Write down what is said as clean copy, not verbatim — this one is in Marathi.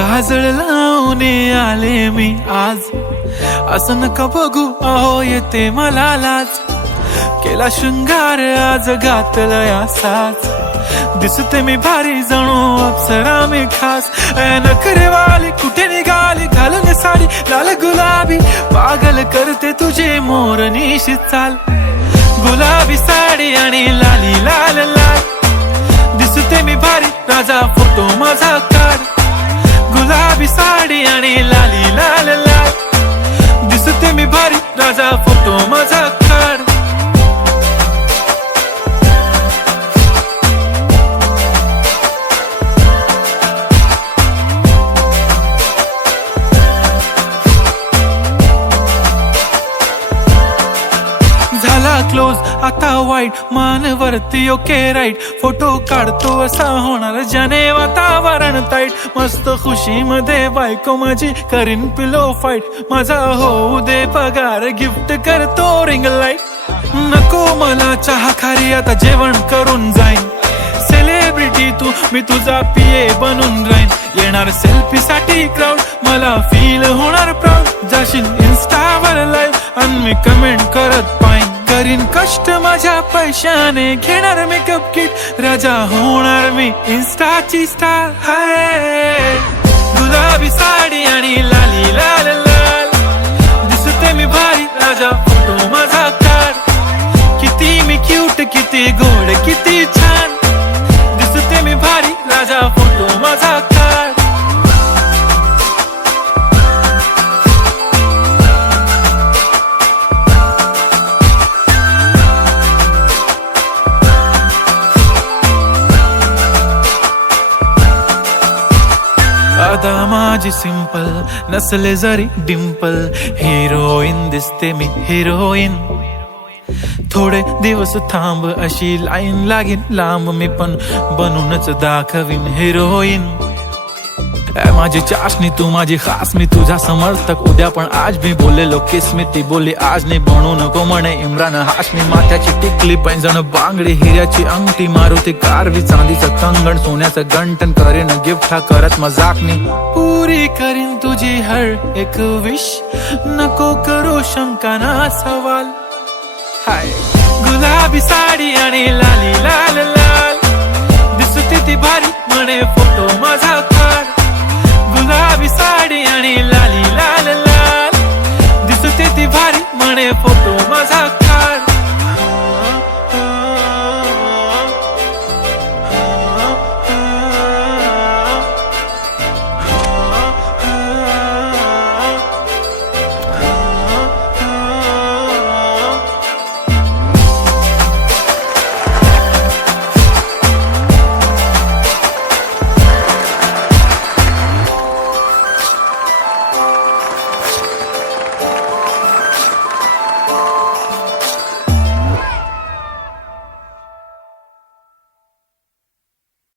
काजळ लावून आले मी आज, असं नका बघू अहो येते मला लाज. केला शृंगार आज घातलाय असाच, दिसते मी भारी जणू अप्सरा मी खास. नखरेवाली कुठे निघाली घालून साडी लाल गुलाबी, पागल करते तुझे मोरनीशी चाल. गुलाबी साडी आणि लाली लाल लाल, दिसते मी भारी राजा फोटो माझा काढ. गुलाबी साडी आणि लाली लाल लाल, दिसते मी भारी राजा फोटो माझा काढ. झाला क्लोज आता वाईट, मान वरती ओके राईट. फोटो काढतो असा होणार ज्याने वातावरण ताईट. मस्त खुशी मध्ये बायको माझी करीन पिलो फाईट. माझा होऊ दे पगार गिफ्ट करतो रिंग लाईट. नको मला चहा खारी आता जेवण करून जाईन. सेलिब्रिटी तू मी तुझा पिये बनून राहीन. येणार सेल्फी साठी क्राऊड मला फील होणार प्राऊड. जाशील इन्स्टावर लाईव्ह आणि मी कमेंट करत पाईन. करीन कष्ट माझ्या पैशाने घेणार मेकअप किट. राजा होणार मी इन्स्टाची स्टार. हाय गुलाबी साडी आणि लाली लाल लाल, दिसते मी भारी राजा फोटो माझा काढ. किती मी क्यूट किती गोड किती छान, दिसते मी भारी राजा फोटो माझा काढ. आता माझी सिंपल नसले जरी डिंपल, हिरोईन दिसते मी हिरोईन. थोडे दिवस थांब अशी लाईन लागेल लांब, मी पण बनूनच दाखवीन हिरोईन. माझी चाशनी तू माझी खास, मी तुझा समर्थक उद्या पण आज मी बोललेलो किस मी ती बोली आज नाही. बनू नको म्हणे इम्रान हाशमी. माथ्याची टिकली पैंजण बांगडी हिऱ्याची अंगठी, मारुती कारवी चांदीचं कंगण सोन्याचं गंटन. करीन गिफ्ट हा करत मजाकनी, पुरी करीन तुझी हर एक विश. नको करू शंका ना सवाल. हाय गुलाबी साडी आणि लाली लाल लाल, दिसते ती भारी म्हणे फोटो माझा काढ. गुलाबी साडी आणि लाली लाल लाल, दिसते ती भारी म्हणे फोटो माझा काढ.